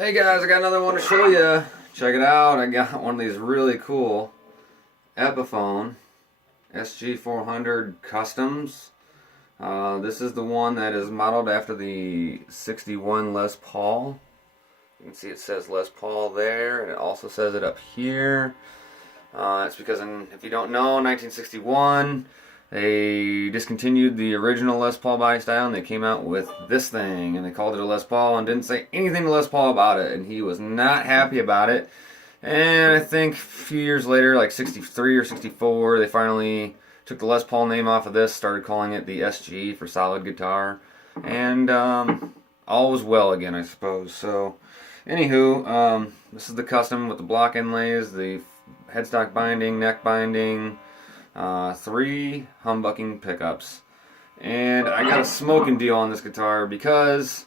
Hey guys, I got another one to show you. Check it out. I got one of these really cool Epiphone SG400 Customs. This is the one that is modeled after the 61 Les Paul. You can see it says Les Paul there, and it also says it up here. It's because if you don't know, 1961, they discontinued the original Les Paul body style and they came out with this thing, and they called it a Les Paul and didn't say anything to Les Paul about it, and he was not happy about it. And I think a few years later, like 63 or 64, they finally took the Les Paul name off of this, started calling it the SG for solid guitar, and all was well again, I suppose. So anywho, this is the custom with the block inlays, the headstock binding, neck binding, 3 humbucking pickups, and I got a smoking deal on this guitar because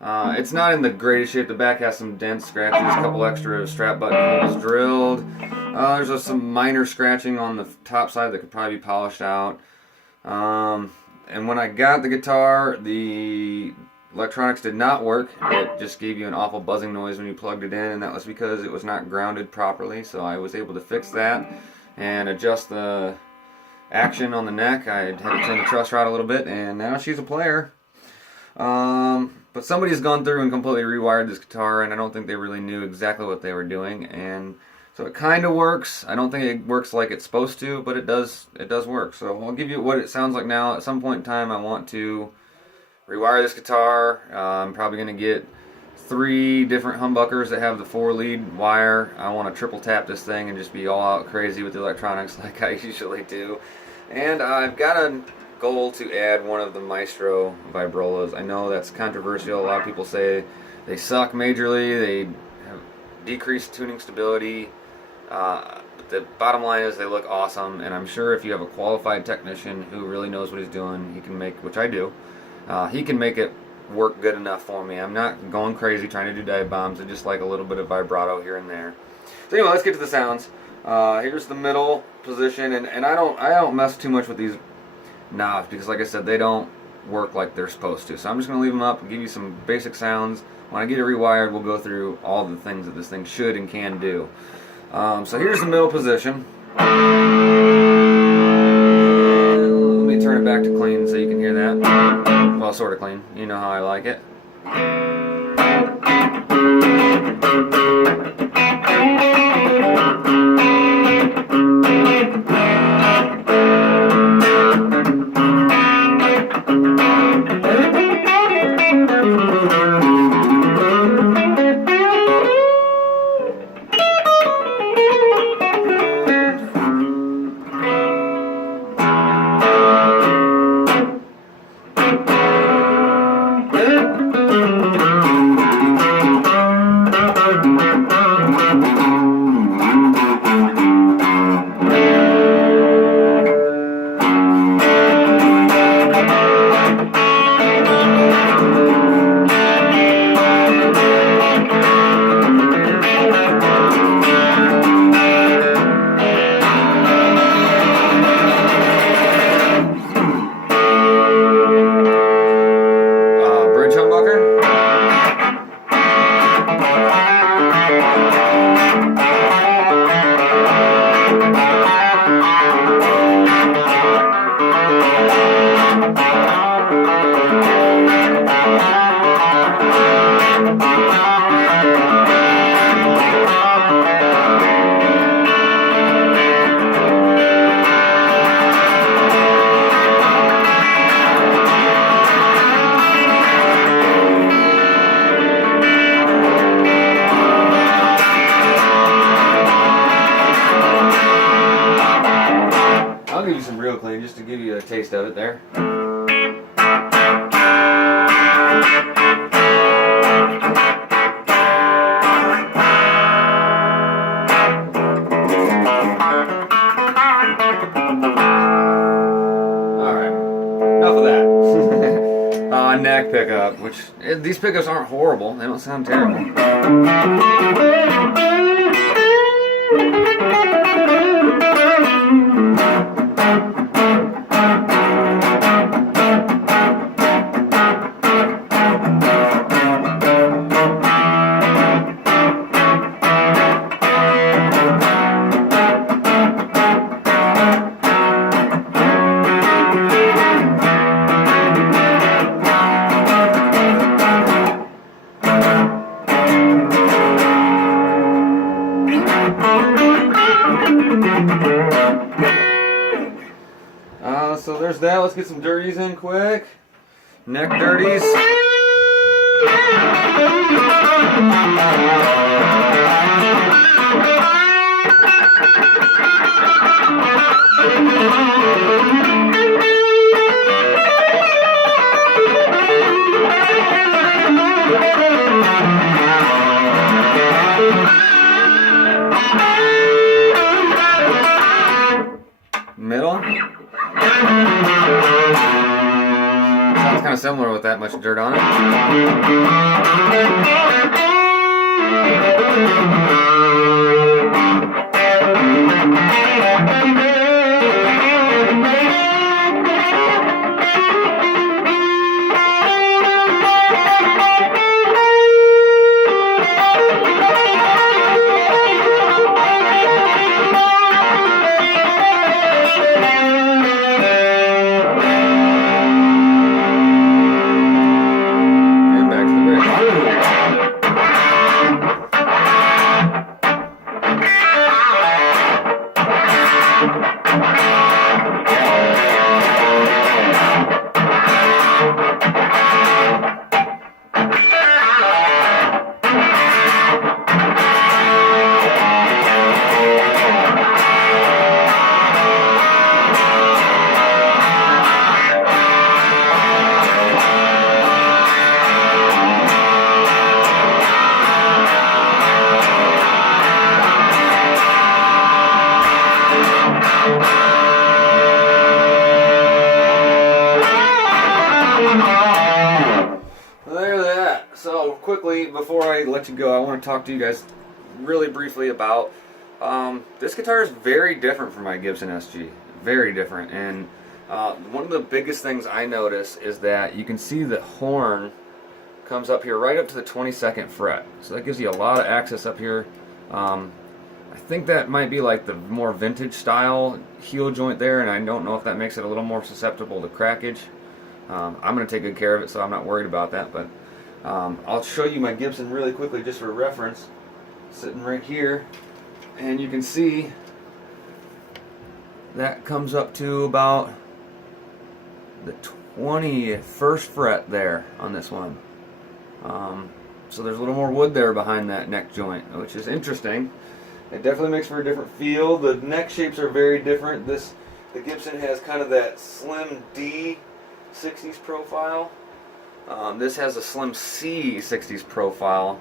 it's not in the greatest shape. The back has some dents, scratches, a couple extra strap button holes drilled. There's some minor scratching on the top side that could probably be polished out. And when I got the guitar, the electronics did not work. It just gave you an awful buzzing noise when you plugged it in, and that was because it was not grounded properly. So I was able to fix that and adjust the action on the neck. I had to turn the truss rod a little bit, and now she's a player. But somebody's gone through and completely rewired this guitar, and I don't think they really knew exactly what they were doing, and so it kind of works. I don't think it works like it's supposed to, but it does work. So I'll give you what it sounds like now. At some point in time, I want to rewire this guitar. I'm probably going to get 3 different humbuckers that have the 4-lead wire. I want to triple tap this thing and just be all out crazy with the electronics like I usually do. And I've got a goal to add one of the Maestro vibrolas. I know that's controversial. A lot of people say they suck majorly, they have decreased tuning stability, but the bottom line is they look awesome, and I'm sure if you have a qualified technician who really knows what he's doing, he can make, which I do, he can make it work good enough for me. I'm not going crazy trying to do dive bombs. I just like a little bit of vibrato here and there. So anyway, let's get to the sounds. Here's the middle position, and I don't mess too much with these knobs because, like I said, they don't work like they're supposed to. So I'm just going to leave them up and give you some basic sounds. When I get it rewired, we'll go through all the things that this thing should and can do. So here's the middle position. Let me turn it back to clean so you can hear that. Well, sort of clean. You know how I like it. I'll give you some real clean just to give you a taste of it there. Alright, enough of that. Neck pickup, which these pickups aren't horrible, they don't sound terrible. so there's that. Let's get some dirties in quick. Neck dirties. Middle. Sounds kind of similar with that much dirt on it. So quickly, before I let you go, I want to talk to you guys really briefly about this guitar is very different from my Gibson SG. Very different. And one of the biggest things I notice is that you can see the horn comes up here right up to the 22nd fret. So that gives you a lot of access up here. I think that might be like the more vintage style heel joint there, and I don't know if that makes it a little more susceptible to crackage. I'm going to take good care of it, so I'm not worried about that. But I'll show you my Gibson really quickly just for reference. Sitting right here, and you can see that comes up to about the 21st fret there on this one. So there's a little more wood there behind that neck joint, which is interesting. It definitely makes for a different feel. The neck shapes are very different. The Gibson has kind of that slim D 60s profile. This has a slim C 60s profile.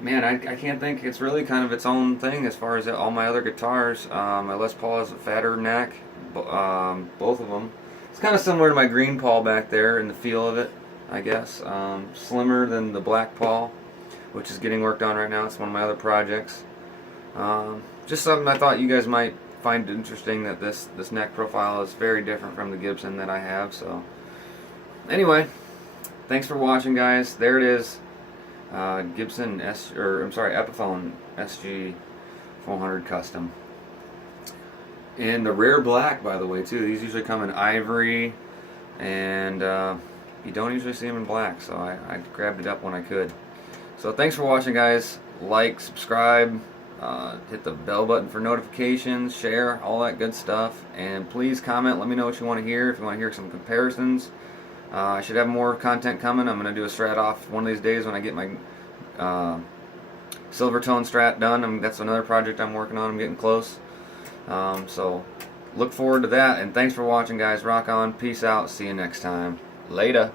Man, I can't think. It's really kind of its own thing as far as all my other guitars. My Les Paul has a fatter neck, both of them. It's kind of similar to my Green Paul back there in the feel of it, I guess. Slimmer than the Black Paul, which is getting worked on right now. It's one of my other projects. Just something I thought you guys might find interesting, that this neck profile is very different from the Gibson that I have. So anyway, thanks for watching, guys. There it is. Gibson Epiphone SG 400 Custom. In the rare black, by the way, too. These usually come in ivory, and you don't usually see them in black, so I grabbed it up when I could. So thanks for watching, guys. Like, subscribe, hit the bell button for notifications, share, all that good stuff. And please comment, let me know what you want to hear. If you want to hear some comparisons, I should have more content coming. I'm going to do a Strat off one of these days when I get my Silvertone Strat done. That's another project I'm working on. I'm getting close. So look forward to that. And thanks for watching, guys. Rock on. Peace out. See you next time. Later.